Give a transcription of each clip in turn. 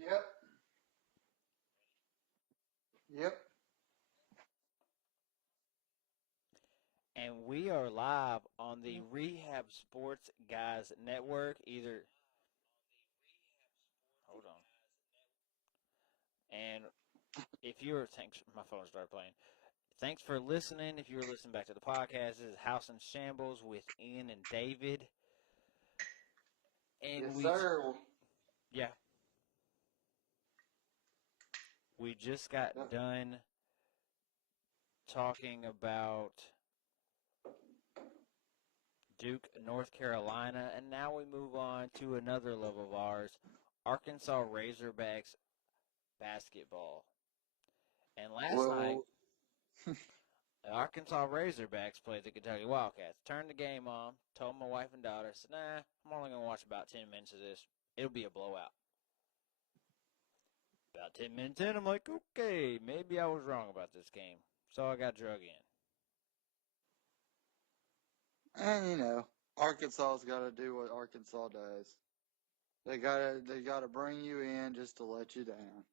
Yep. Yep. And we are live on the Rehab Sports Guys Network. Hold on. And if you're, thanks, my phone started playing. Thanks for listening. If you were listening back to the podcast, this is House and Shambles with Ian and David. And Yes, sir. yeah, we just got Yep. done talking about Duke, North Carolina, and now we move on to another love of ours, Arkansas Razorbacks basketball. And last night, Well, the Arkansas Razorbacks played the Kentucky Wildcats. Turned the game on, told my wife and daughter, said, nah, I'm only going to watch about 10 minutes of this. It'll be a blowout. About 10 minutes in, I'm like, okay, maybe I was wrong about this game. So I got drug in. and Arkansas's got to do what Arkansas does. They gotta bring you in just to let you down.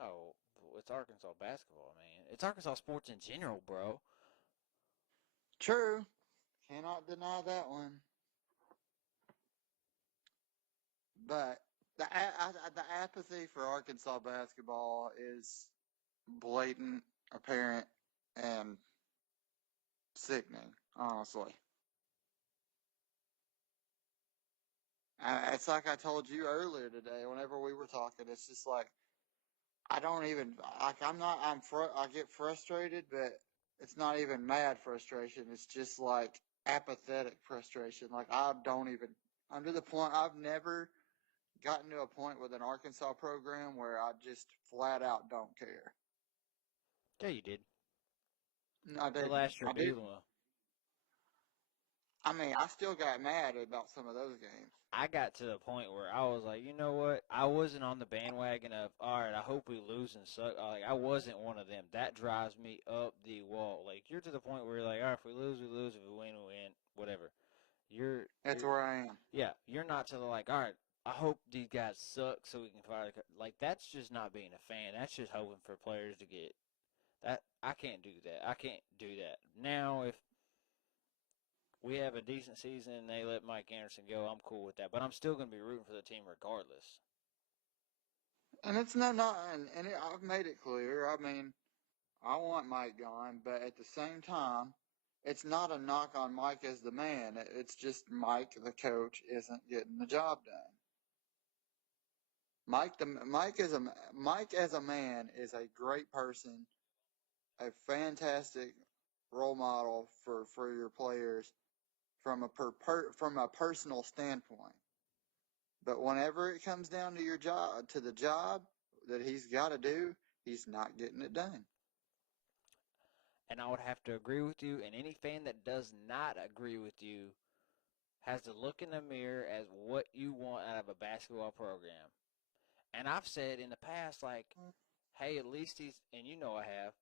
Oh, it's Arkansas basketball, man. It's Arkansas sports in general, bro. True. Cannot deny that one. But the apathy for Arkansas basketball is blatant, apparent, and sickening. Honestly, it's like I told you earlier today. Whenever we were talking, it's just like I don't even like. I'm not. I get frustrated, but it's not even mad frustration. It's just like apathetic frustration. Like I don't even. I'm to the point. I've never gotten to a point with an Arkansas program where I just flat out don't care. Yeah, you did. No, I The didn't. last year I didn't. Bielema. I mean, I still got mad about some of those games. I got to the point where I was like, you know what? I wasn't on the bandwagon of, all right, I hope we lose and suck. Like, I wasn't one of them. That drives me up the wall. Like, you're to the point where you're like, all right, if we lose, we lose. If we win, we win. Whatever. That's You're, where I am. yeah, you're not to the like, all right, I hope these guys suck so we can fire the like. That's just not being a fan. That's just hoping for players to get that. I can't do that. I can't do that. Now, if we have a decent season and they let Mike Anderson go, I'm cool with that. But I'm still going to be rooting for the team regardless. And it's not, I've made it clear. I mean, I want Mike gone, but at the same time, it's not a knock on Mike as the man. It's just Mike, the coach, isn't getting the job done. Mike as a man is a great person, a fantastic role model for your players from from a personal standpoint. But whenever it comes down to the job that he's got to do, he's not getting it done. And I would have to agree with you. And any fan that does not agree with you has to look in the mirror as what you want out of a basketball program. And I've said in the past, like, hey, at least he's, and you know I have,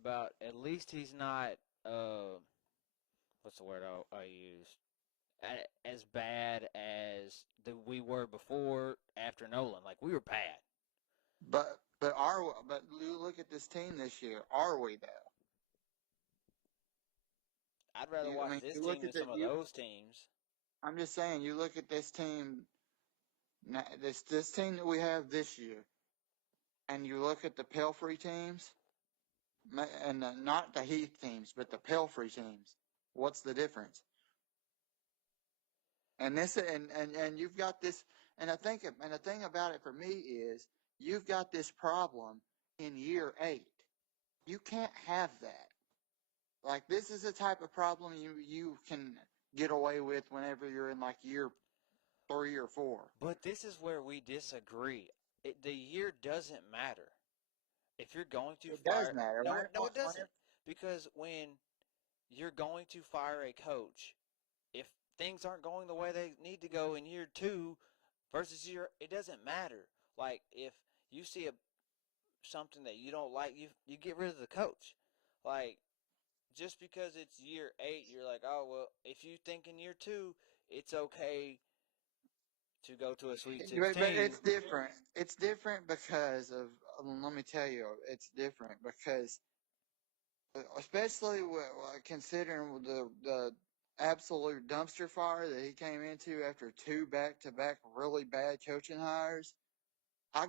about at least he's not, what's the word I use? As bad as we were before after Nolan. Like, we were bad. But you look at this team this year. Are we though? I'd rather I watch mean, this you look team at than some that. of those teams. I'm just saying. You look at this team. This team that we have this year, and you look at the Pelfrey teams, and not the Heath teams, but the Pelfrey teams. What's the difference? And you've got this. And the thing about it for me is you've got this problem in year 8. You can't have that. Like this is a type of problem you can get away with whenever you're in like year 3 or 4. But this is where we disagree. The year doesn't matter. If you're going to It does fire, matter. no, no, it doesn't. Because when you're going to fire a coach, if things aren't going the way they need to go in year 2 versus it doesn't matter. Like if you see something that you don't like, you get rid of the coach. Like just because it's year 8, you're like, oh well. If you think in year 2, it's okay to go to a Sweet But it's 16. different. It's different because of. Let me tell you, it's different because, especially considering the absolute dumpster fire that he came into after two back-to-back really bad coaching hires. I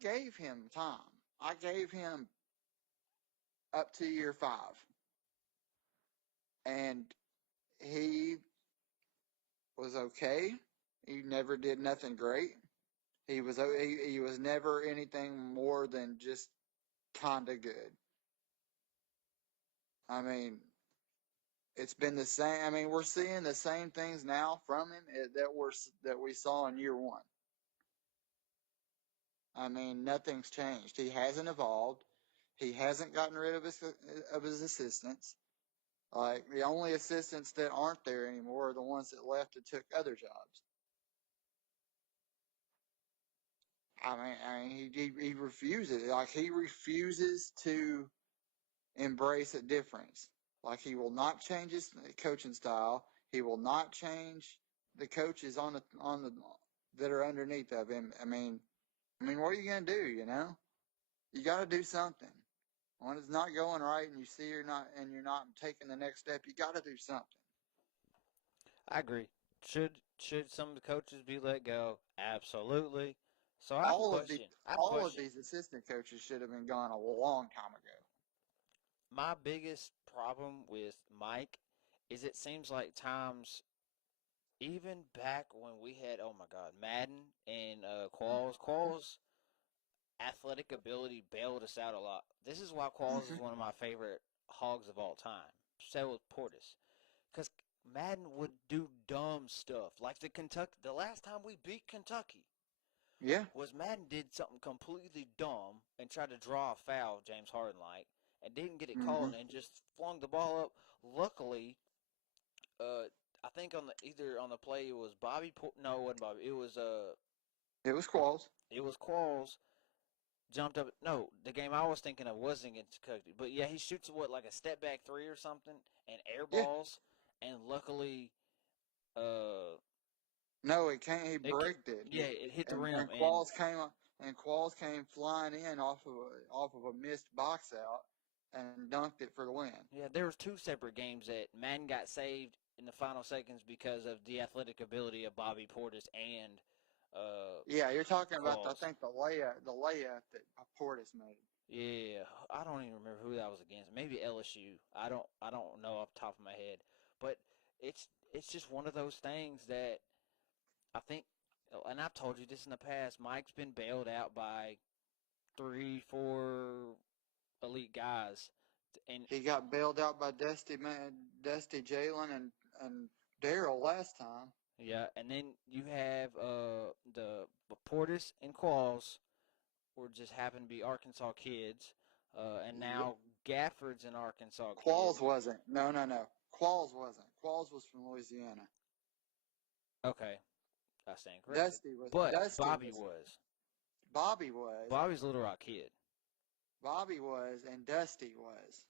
gave him time. I gave him up to year five, and he was okay. He never did nothing great. He was never anything more than just kind of good. I mean, it's been the same. I mean, we're seeing the same things now from him that we saw in year one. I mean, nothing's changed. He hasn't evolved. He hasn't gotten rid of his assistants. Like the only assistants that aren't there anymore are the ones that left and took other jobs. He refuses. Like he refuses to embrace a difference. Like he will not change his coaching style. He will not change the coaches on the that are underneath of him. What are you gonna do? You got to do something. When it's not going right, and you see you're not taking the next step, you got to do something. I agree. Should some of the coaches be let go? Absolutely. So I have a All of the question. I have a all of question. these assistant coaches should have been gone a long time ago. My biggest problem with Mike is it seems like times even back when we had, oh my God, Madden and Qualls athletic ability bailed us out a lot. This is why Qualls is Mm-hmm. one of my favorite hogs of all time. So with Portis, because Madden would do dumb stuff like the last time we beat Kentucky Yeah. was Madden did something completely dumb and tried to draw a foul, James Harden like, and didn't get it Mm-hmm. called and just flung the ball up. Luckily, uh, I think on the either on the play it was no, it wasn't Bobby. It was Qualls. It was Qualls jumped up. No, the game I was thinking of wasn't against Kentucky, but yeah, he shoots like a step back three or something and air Yeah. balls, and luckily, uh, No, it can't. He it braked it, yeah, it hit the and rim, and and Qualls came flying in off of a missed box out and dunked it for the win. yeah, there was two separate games that Madden got saved in the final seconds because of the athletic ability of Bobby Portis and uh, Yeah, you're talking about I Qualls. think the layup that Portis made. Yeah, I don't even remember who that was against. Maybe LSU. I don't know off the top of my head, but it's just one of those things that I think, and I've told you this in the past. Mike's been bailed out by three, four elite guys, and He got bailed out by Dusty Jalen and Daryl last time. yeah, and then you have the Portis and Qualls, or just happen to be Arkansas kids, and Yep. now Gafford's an Arkansas kid. Qualls wasn't. No, no, no. Qualls wasn't. Qualls was from Louisiana. Okay, I stand corrected. Dusty was. But Dusty Bobby was. was. Bobby was. Bobby's a Little Rock kid. Bobby was, and Dusty was.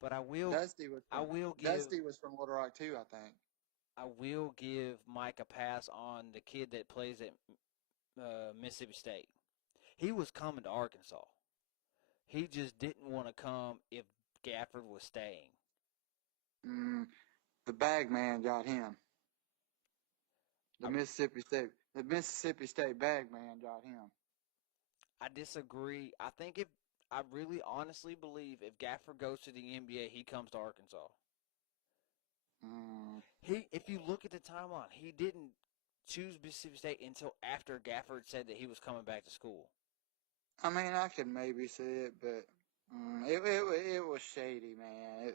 But Dusty was I from. will give, Dusty was from Little Rock too, I think. I will give Mike a pass on the kid that plays at Mississippi State. He was coming to Arkansas. He just didn't want to come if Gafford was staying. Mm, the bag man got him. I, The Mississippi State bag man got him. I disagree. I really honestly believe if Gafford goes to the NBA, he comes to Arkansas. Mm, If you look at the timeline, he didn't choose Mississippi State until after Gafford said that he was coming back to school. I could maybe see it, but it was shady, man.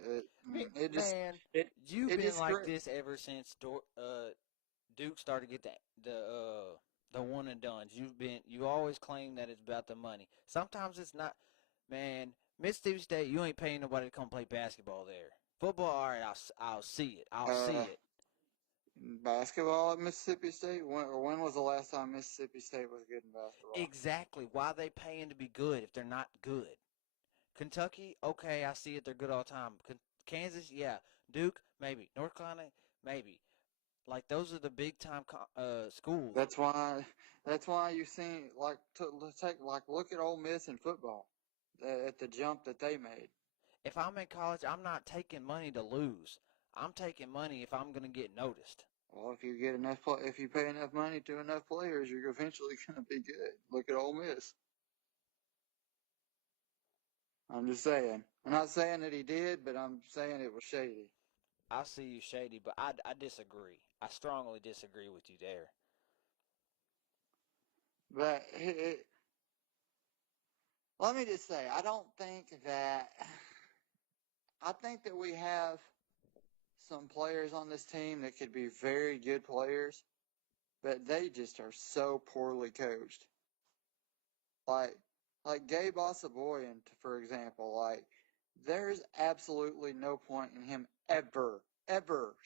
It just Man, it you've it been just like this ever since Duke started to get the one and dones. You always claim that it's about the money. Sometimes it's not. Man, Mississippi State, you ain't paying nobody to come play basketball there. Football, all right, I'll see it. I'll see uh it. basketball at Mississippi State. When was the last time Mississippi State was good in basketball? Exactly. Why they paying to be good if they're not good? Kentucky, okay, I see it. They're good all the time. Kansas, yeah. Duke, maybe. North Carolina, maybe. Like those are the big time schools. That's why. That's why you see let's take look at Ole Miss in football, at the jump that they made. If I'm in college, I'm not taking money to lose. I'm taking money if I'm going to get noticed. Well, if you pay enough money to enough players, you're eventually going to be good. Look at Ole Miss. I'm just saying. I'm not saying that he did, but I'm saying it was shady. I see you shady, but I disagree. I strongly disagree with you there. But let me just say, I think that we have some players on this team that could be very good players, but they just are so poorly coached. Like, like Gabe Osaboyan, for example, like, there's absolutely no point in him ever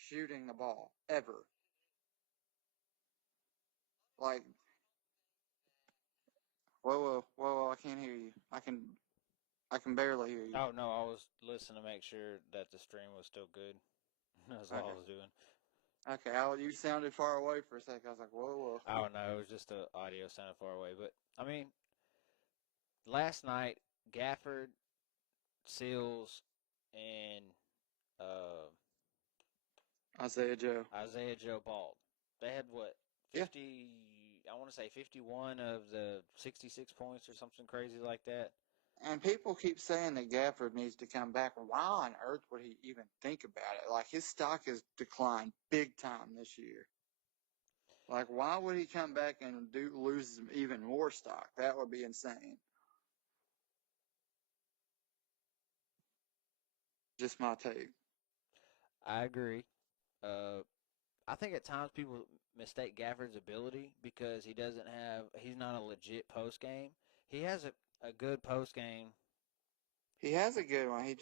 shooting the ball. Ever. Like, whoa, I can't hear you. I can barely hear you. Oh no, I was listening to make sure that the stream was still good. That's all I Okay. was doing. Okay, you sounded far away for a second. I was like, whoa. Oh no, it was just the audio sounded far away. But I mean, last night Gafford, Seals, and uh, Isaiah Joe. Isaiah Joe balled. They had what Yeah. 50? I want to say 51 of the 66 points or something crazy like that. And people keep saying that Gafford needs to come back. Why on earth would he even think about it? Like, his stock has declined big time this year. Like, why would he come back and lose even more stock? That would be insane. Just my take. I agree. Uh, I think at times people mistake Gafford's ability because he's not a legit post game. He has a good post game. He has a good one.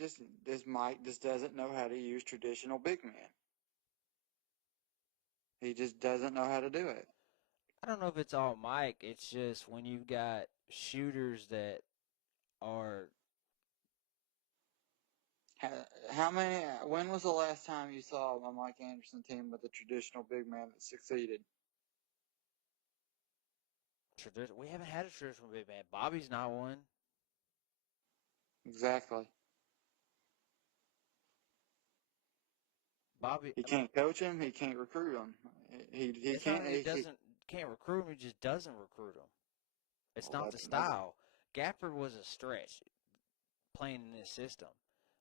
This Mike just doesn't know how to use traditional big men. He just doesn't know how to do it. I don't know if it's all Mike. It's just when you've got shooters that are How many? When was the last time you saw a Mike Anderson team with a traditional big man that succeeded? we haven't had a traditional big man. Bobby's not one. Exactly. Bobby, He I mean, can't coach him. He can't recruit him. He it's not can't. that he doesn't can't recruit him. He just doesn't recruit him. It's Well, not the that's style. Gafford was a stretch playing in this system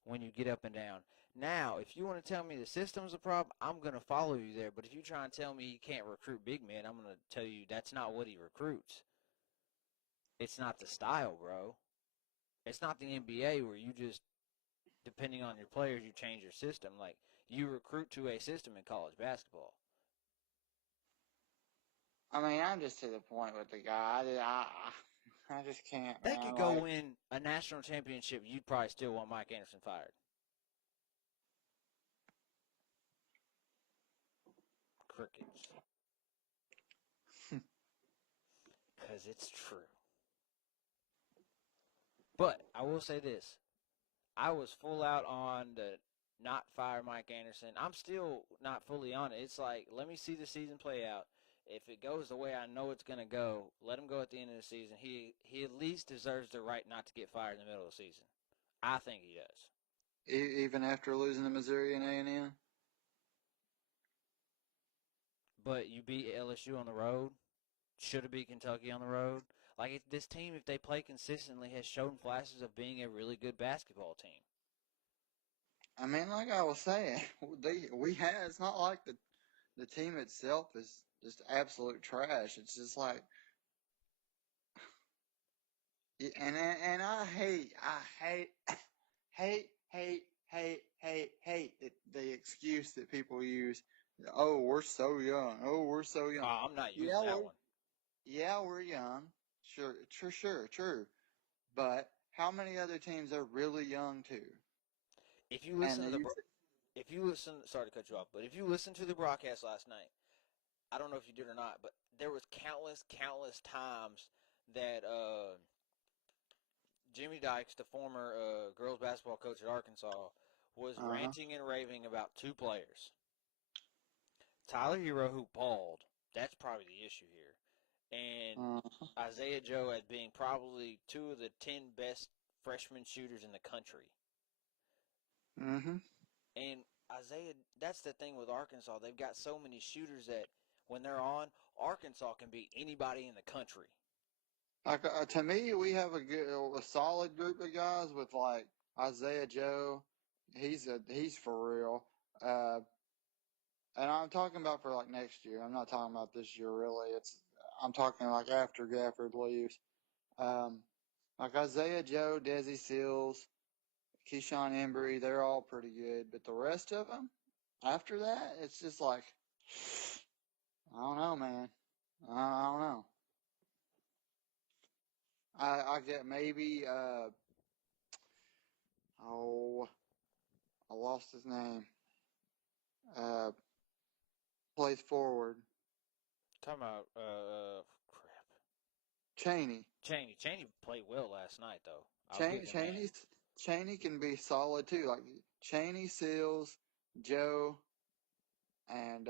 when you get up and down. Now, if you want to tell me the system's a problem, I'm going to follow you there. But if you try and tell me he can't recruit big men, I'm going to tell you that's not what he recruits. It's not the style, bro. It's not the NBA where you just, depending on your players, you change your system. Like, you recruit to a system in college basketball. I mean, I'm just to the point with the guy. I just can't, They man. could go Like, win a national championship. You'd probably still want Mike Anderson fired. Crickets. Because it's true. But I will say this. I was full out on the not fire Mike Anderson. I'm still not fully on it. It's like, let me see the season play out. If it goes the way I know it's going to go, let him go at the end of the season. He at least deserves the right not to get fired in the middle of the season. I think he does. even after losing to Missouri and A&M. But you beat LSU on the road. Should have beat Kentucky on the road. Like this team, if they play consistently, has shown flashes of being a really good basketball team. I mean, like I was saying, we had. It's not like the team itself is just absolute trash. It's just like, and hate the excuse that people use. Oh, we're so young. Oh, we're so Oh, young. I'm not using Yeah, that one. we're young. Sure, true. But how many other teams are really young too? If you And listen to they the use if you listen, sorry to cut you off, but if you listen to the broadcast last night, I don't know if you did or not, but there was countless times that Jimmy Dykes, the former girls basketball coach at Arkansas, was uh huh. ranting and raving about two players. Tyler Hero, who balled, that's probably the issue here. And Uh, Isaiah Joe as being probably two of the 10 best freshman shooters in the country. mm-hmm. And Isaiah, that's the thing with Arkansas. They've got so many shooters that when they're on, Arkansas can beat anybody in the country. Like to me, we have a solid group of guys with like Isaiah Joe. He's for real. Uh, and I'm talking about for like next year. I'm not talking about this year really. I'm talking like after Gafford leaves. Um, like Isaiah Joe, Desi Seals, Keyshawn Embry, they're all pretty good. But the rest of them, after that, it's just like I don't know, man. I don't know. I get maybe oh, I lost his name. Uh, plays forward. Talking about crap. Cheney. Cheney played well last night though. I'll give Cheney him that. Cheney's Cheney can be solid too. Like Cheney, Seals, Joe, and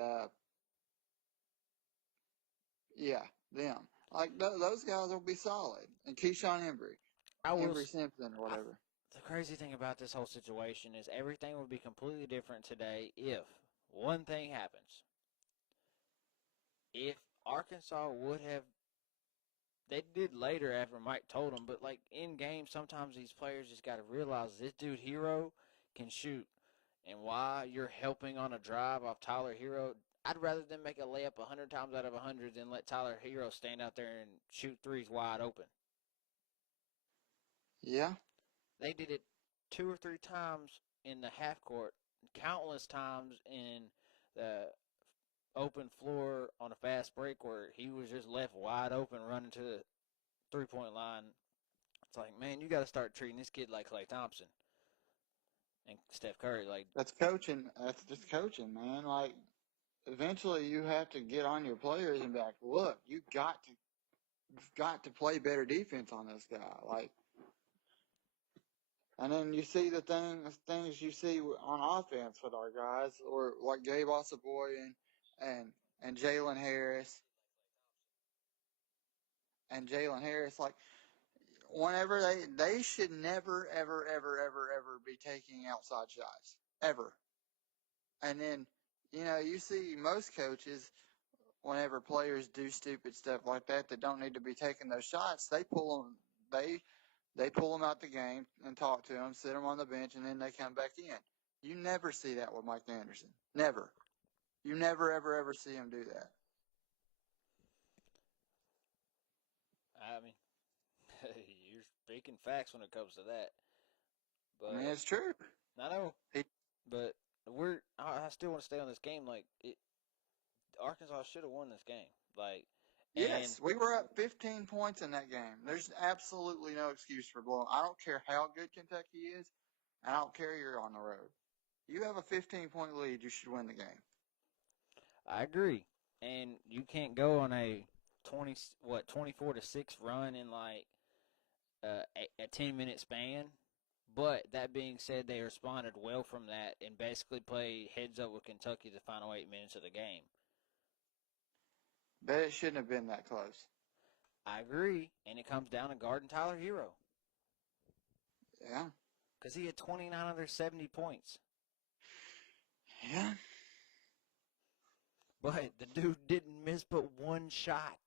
yeah, them. Like those guys will be solid. And Keyshawn Embry, I will. Embry Simpson or I, whatever. the crazy thing about this whole situation is everything would be completely different today if one thing happens. If Arkansas would have, they did later after Mike told them, but like in games, sometimes these players just got to realize this dude Hero can shoot, and why you're helping on a drive off Tyler Hero. I'd rather them make a layup 100 times out of 100 than let Tyler Hero stand out there and shoot threes wide open. Yeah, They did it 2 or 3 times in the half court, countless times in the open floor on a fast break where he was just left wide open running to the 3 point line. It's like, man, you got to start treating this kid like Klay Thompson and Steph Curry. Like, that's coaching. That's just coaching, man. Like eventually you have to get on your players and be like, look, you've got to play better defense on this guy. Like, and then you see the things you see on offense with our guys, or like Gabe Osaboy and Jalen Harris Like whenever they should never ever be taking outside shots ever. And then you see most coaches whenever players do stupid stuff like that don't need to be taking those shots, they pull them out the game and talk to them, sit them on the bench, and then they come back in. You never see that with Mike Anderson. Never. You never, ever see him do that. I mean, you're speaking facts when it comes to that. I mean, But it's true. I know, He, but I still want to stay on this game. Like, Arkansas should have won this game. Like, and yes, we were up 15 points in that game. There's absolutely no excuse for blowing. I don't care how good Kentucky is, and I don't care you're on the road. You have a 15-point lead, you should win the game. I agree. And you can't go on a 24-6 run in like a 10-minute span. But that being said, they responded well from that and basically played heads up with Kentucky the final 8 minutes of the game. But it shouldn't have been that close. I agree, and it comes down to guarding Tyler Hero Yeah. because he had 29 of their 70 points. Yeah. But the dude didn't miss but one shot.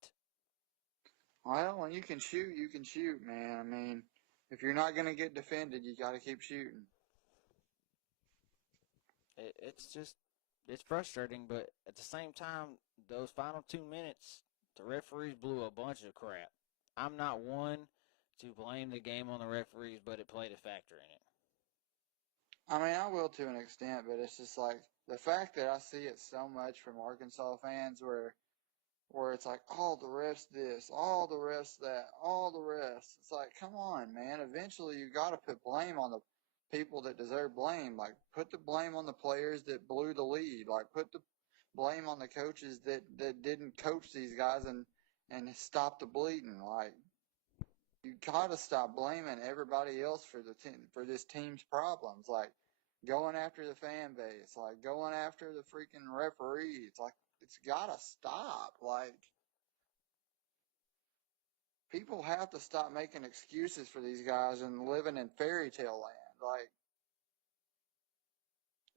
Well, when you can shoot, man. I mean, if you're not going to get defended, you got to keep shooting. It's just it's frustrating, but at the same time, those final 2 minutes, the referees blew a bunch of crap. I'm not one to blame the game on the referees, but it played a factor in it. I mean, I will to an extent, but it's just like the fact that I see it so much from Arkansas fans where it's like, all the refs this, all the refs that, all the refs. It's like, come on, man. Eventually, you got to put blame on the people that deserve blame. Like, put the blame on the players that blew the lead. Like, put the blame on the coaches that didn't coach these guys and stop the bleeding. Like, you got to stop blaming everybody else for for this team's problems. Like, going after the fan base, like going after the freaking referee. It's like it's gotta stop. Like people have to stop making excuses for these guys and living in fairy tale land. Like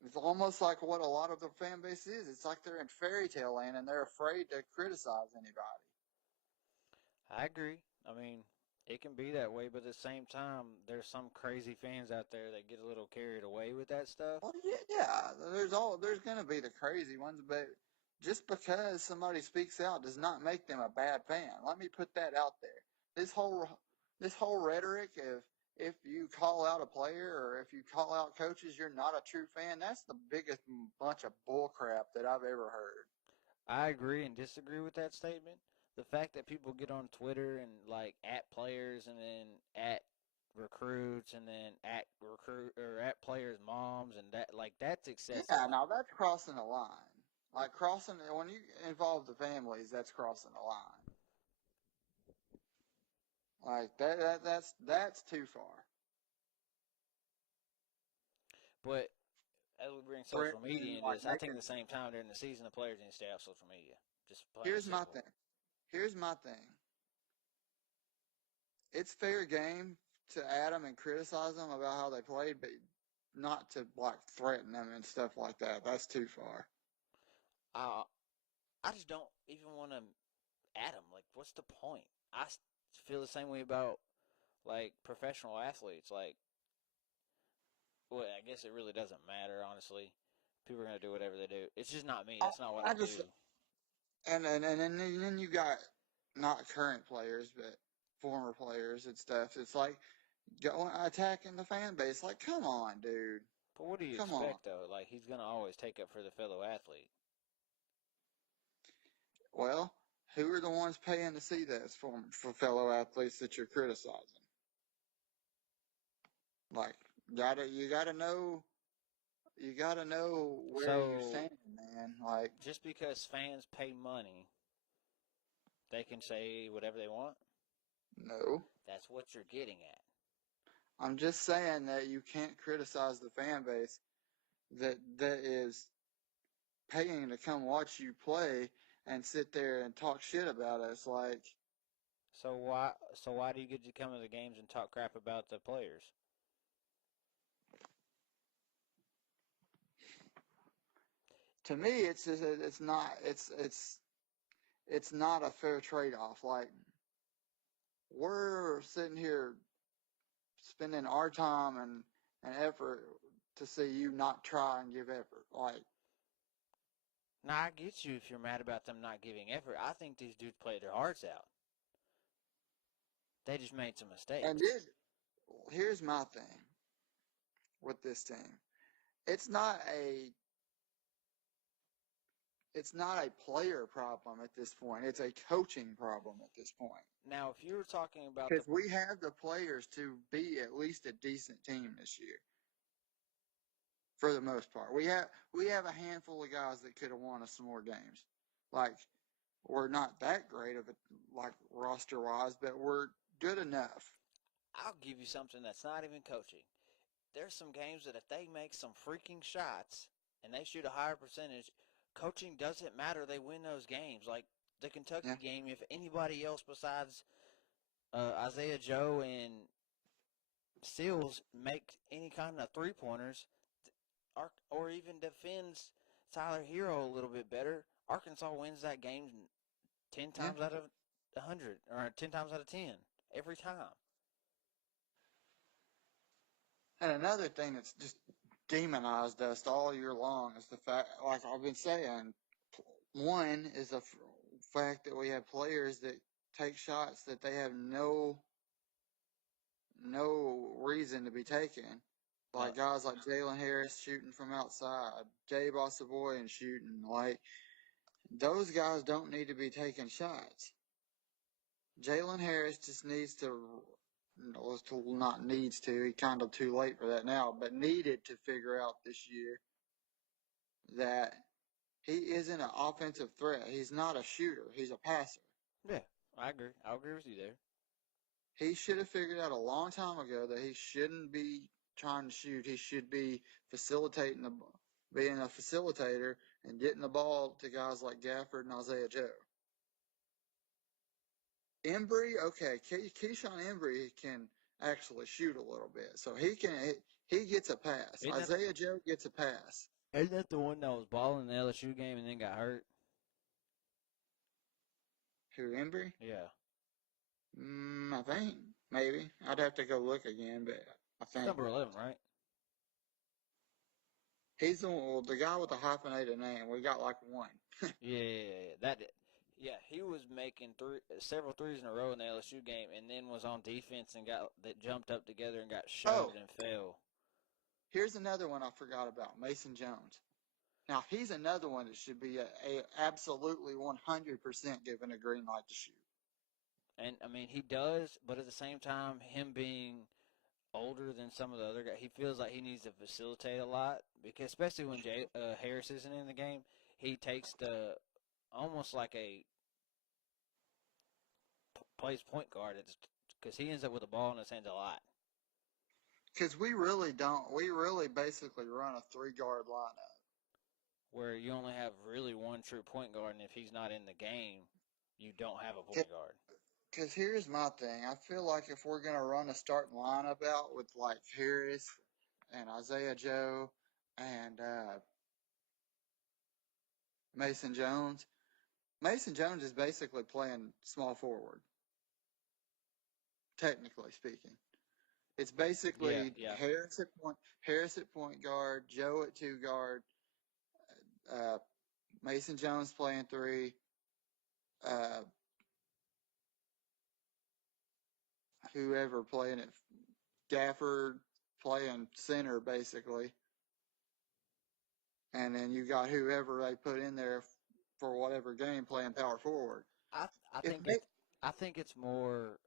it's almost like what a lot of the fan base is. It's like they're in fairy tale land and they're afraid to criticize anybody. I agree. I mean, it can be that way, but at the same time, there's some crazy fans out there that get a little carried away with that stuff. Well, yeah. There's gonna be the crazy ones, but just because somebody speaks out does not make them a bad fan. Let me put that out there. This whole this whole rhetoric of if you call out a player or if you call out coaches, you're not a true fan. That's the biggest bunch of bullcrap that I've ever heard. I agree and disagree with that statement. The fact that people get on Twitter and like at players and then at recruits and then at recruit or at players' moms and that like that's Yeah, excessive. now that's crossing the line. Like crossing when you involve the families, that's crossing the line. Like that's too far. But as we bring social Threatening, media into like this, I think at making. the same time during the season the players need to stay off social media. Just plain and Here's my simple. thing. Here's my thing. It's fair game to add them and criticize them about how they played, but not to like threaten them and stuff like that. That's too far. I I just don't even want to at them. Like, what's the point? Feel the same way about like professional athletes. Like, well, I guess it really doesn't matter, honestly. People are gonna do whatever they do. It's just not me. I, That's not what I I just do. and then you got not current players, but former players and stuff. It's like going attacking the fan base. Like, come on, dude. But what do you Come on. expect though? Like, he's gonna always take up for the fellow athlete. Well, who are the ones paying to see this for fellow athletes that you're criticizing? Like, you gotta know where you So stand, man. Like, just because fans pay money, they can say whatever they want. no. That's what you're getting at. I'm just saying that you can't criticize the fan base that is paying to come watch you play and sit there and talk shit about us. Like, So why do you get to come to the games and talk crap about the players? to me, it's not it's not a fair trade off. Like, we're sitting here spending our time and effort to see you not try and give effort. Like, Now I get you if you're mad about them not giving effort. I think these dudes played their hearts out. They just made some and mistakes. this here's my thing with this team. It's not a it's not a player problem at this point. It's a coaching problem at this point. Now, if you were talking about the Because we have the players to be at least a decent team this year, for the most part. We have a handful of guys that could have won us some more games. Like, we're not that great of a like roster wise, but we're good enough. I'll give you something that's not even coaching. There's some games that if they make some freaking shots and they shoot a higher percentage, coaching doesn't matter. They win those games. Like the Kentucky Yeah, game, if anybody else besides Isaiah Joe and Seals make any kind of 3 pointers, or even defends Tyler Hero a little bit better, Arkansas wins that game 10 yeah. times out of 100 or 10 times out of 10 every time. And another thing that's just demonized us all year long is the fact, like I've been saying, one is the fact that we have players that take shots that they have no reason to be taking. No, Like guys like Jalen Harris shooting from outside, Jay Bossavoy shooting. Like, those guys don't need to be taking shots. Jalen Harris just needs to, not needs to, he's kind of too late for that now, but needed to figure out this year that he isn't an offensive threat. He's not a shooter, he's a passer. yeah, I agree. I agree with you there. He should have figured out a long time ago that he shouldn't be trying to shoot. He should be facilitating being a facilitator and getting the ball to guys like Gafford and Isaiah Joe. Embry, okay, Keyshawn Embry can actually shoot a little bit, so he gets a pass. Isn't that Isaiah Joe gets a pass. isn't that the one that was balling in the LSU game and then got hurt? Who Embry? Yeah, I think maybe I'd have to go look again, but I he's think number 11, right? he's the guy with the hyphenated name. We got like one. Yeah, yeah, he was making several threes in a row in the LSU game, and then was on defense and got that jumped up together and got shoved Oh, and fell. here's another one I forgot about. Mason Jones. Now he's another one that should be absolutely 100% given a green light to shoot. And I mean, he does, but at the same time, him being older than some of the other guys, he feels like he needs to facilitate a lot because especially when Harris isn't in the game, he takes the almost like a plays point guard because he ends up with the ball in his hands a lot. Because we really don't. We really basically run a 3 guard lineup. Where you only have really one true point guard, and if he's not in the game, you don't have a point guard. Because here's my thing. I feel like if we're going to run a starting lineup out with like Harris and Isaiah Joe and Mason Jones, Mason Jones is basically playing small forward, technically speaking. It's Yeah, basically yeah. Harris at point guard, Joe at 2 guard, uh, Mason Jones playing 3, uh, whoever playing it, Gafford playing center basically, and then you got whoever they put in there for whatever game playing power forward. I If think they, it's more.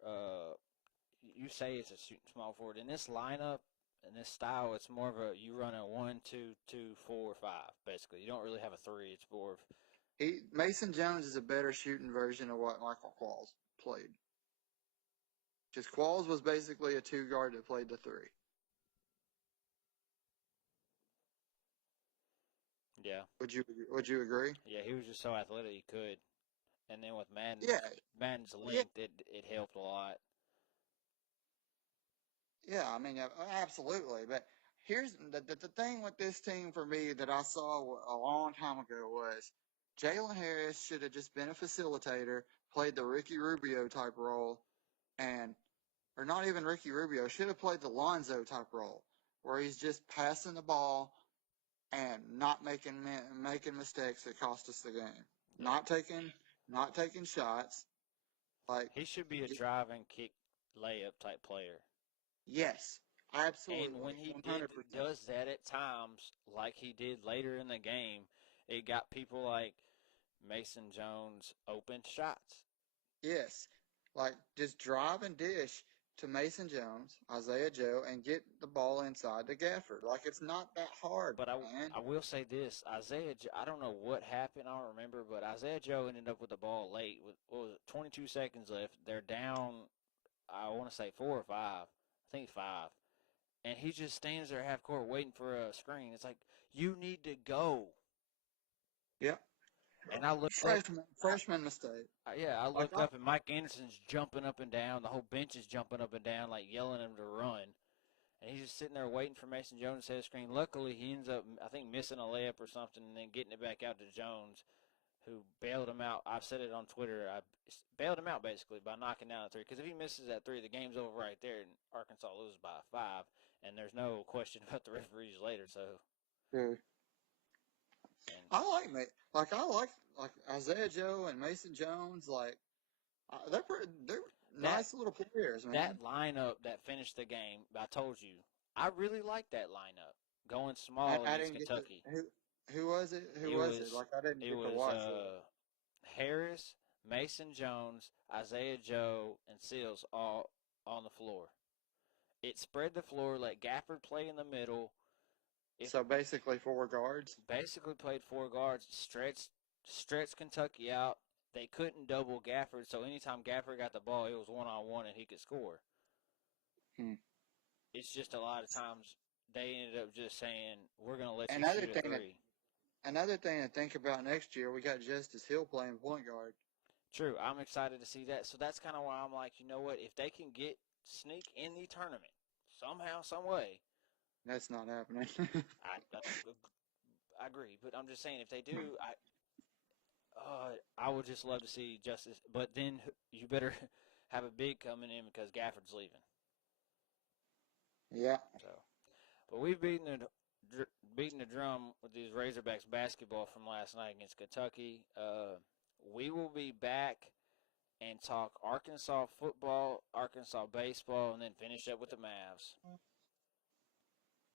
You say it's a shooting small forward in this lineup in this style. It's more of a you run a 1, 2, 2, 4, 5. Basically, you don't really have a three. It's more of Mason Jones is a better shooting version of what Michael Qualls played. Because Qualls was basically a 2 guard that played the 3. yeah, Would you agree? yeah. He was just so athletic he could, and then with Yeah, Madden's yeah, length, it helped a lot. yeah. I mean, absolutely. But here's the thing with this team for me that I saw a long time ago was Jalen Harris should have just been a facilitator, played the Ricky Rubio type role, and or not even Ricky Rubio should have played the Lonzo type role, where he's just passing the ball and not making mistakes that cost us the game, Yeah, not taking shots. Like, he should be a drive and kick layup type player. yes, And when absolutely, he 100%. does that at times, like he did later in the game, it got people like Mason Jones open shots. Yes, like just drive and dish to Mason Jones, Isaiah Joe, and get the ball inside to Gafford. Like, it's not that hard, But man. I will say this, I don't know what happened, I don't remember, but Isaiah Joe ended up with the ball late with what was it, 22 seconds left. They're down, I want to say 4 or 5, I think 5, and he just stands there half court waiting for a screen. It's like you need to go. Yep, And I look up, freshman mistake. yeah, I Like look up and Mike Anderson's jumping up and down. The whole bench is jumping up and down, like yelling at him to run. And he's just sitting there waiting for Mason Jones to set a screen. Luckily, he ends up, I think, missing a layup or something and then getting it back out to Jones, who bailed him out. I've said it on Twitter. I bailed him out basically by knocking down a three. Because if he misses that three, the game's over right there, and Arkansas loses by 5. And there's no question about the referees later. So, dude, and I like Isaiah Joe and Mason Jones. Like, they're that nice little players, that man. lineup that finished the game, I told you, I really like that lineup going I, small I against didn't get to Kentucky. who was it? Who It was it? was Like, I didn't it get to was watch it. Harris, Mason Jones, Isaiah Joe, and Seals all on the floor. It spread the floor, let Gafford play in the middle. If So basically 4 guards. basically played 4 guards, stretched Kentucky out. They couldn't double Gafford, so anytime Gafford got the ball, it was 1-on-1 and he could score. Hmm. it's just a lot of times they ended up just saying, we're going to let you Another shoot a thing that three. another thing to think about next year, we got Justice Hill playing point guard. True, I'm excited to see that. So that's kind of why I'm like, you know what? If they can sneak in the tournament somehow, some way, That's not happening. I agree. But I'm just saying, if they do, I would just love to see Justice. But then you better have a big coming in because Gafford's leaving. Yeah. So, but we've beaten the drum with these Razorbacks basketball from last night against Kentucky. We will be back and talk Arkansas football, Arkansas baseball, and then finish up with the Mavs.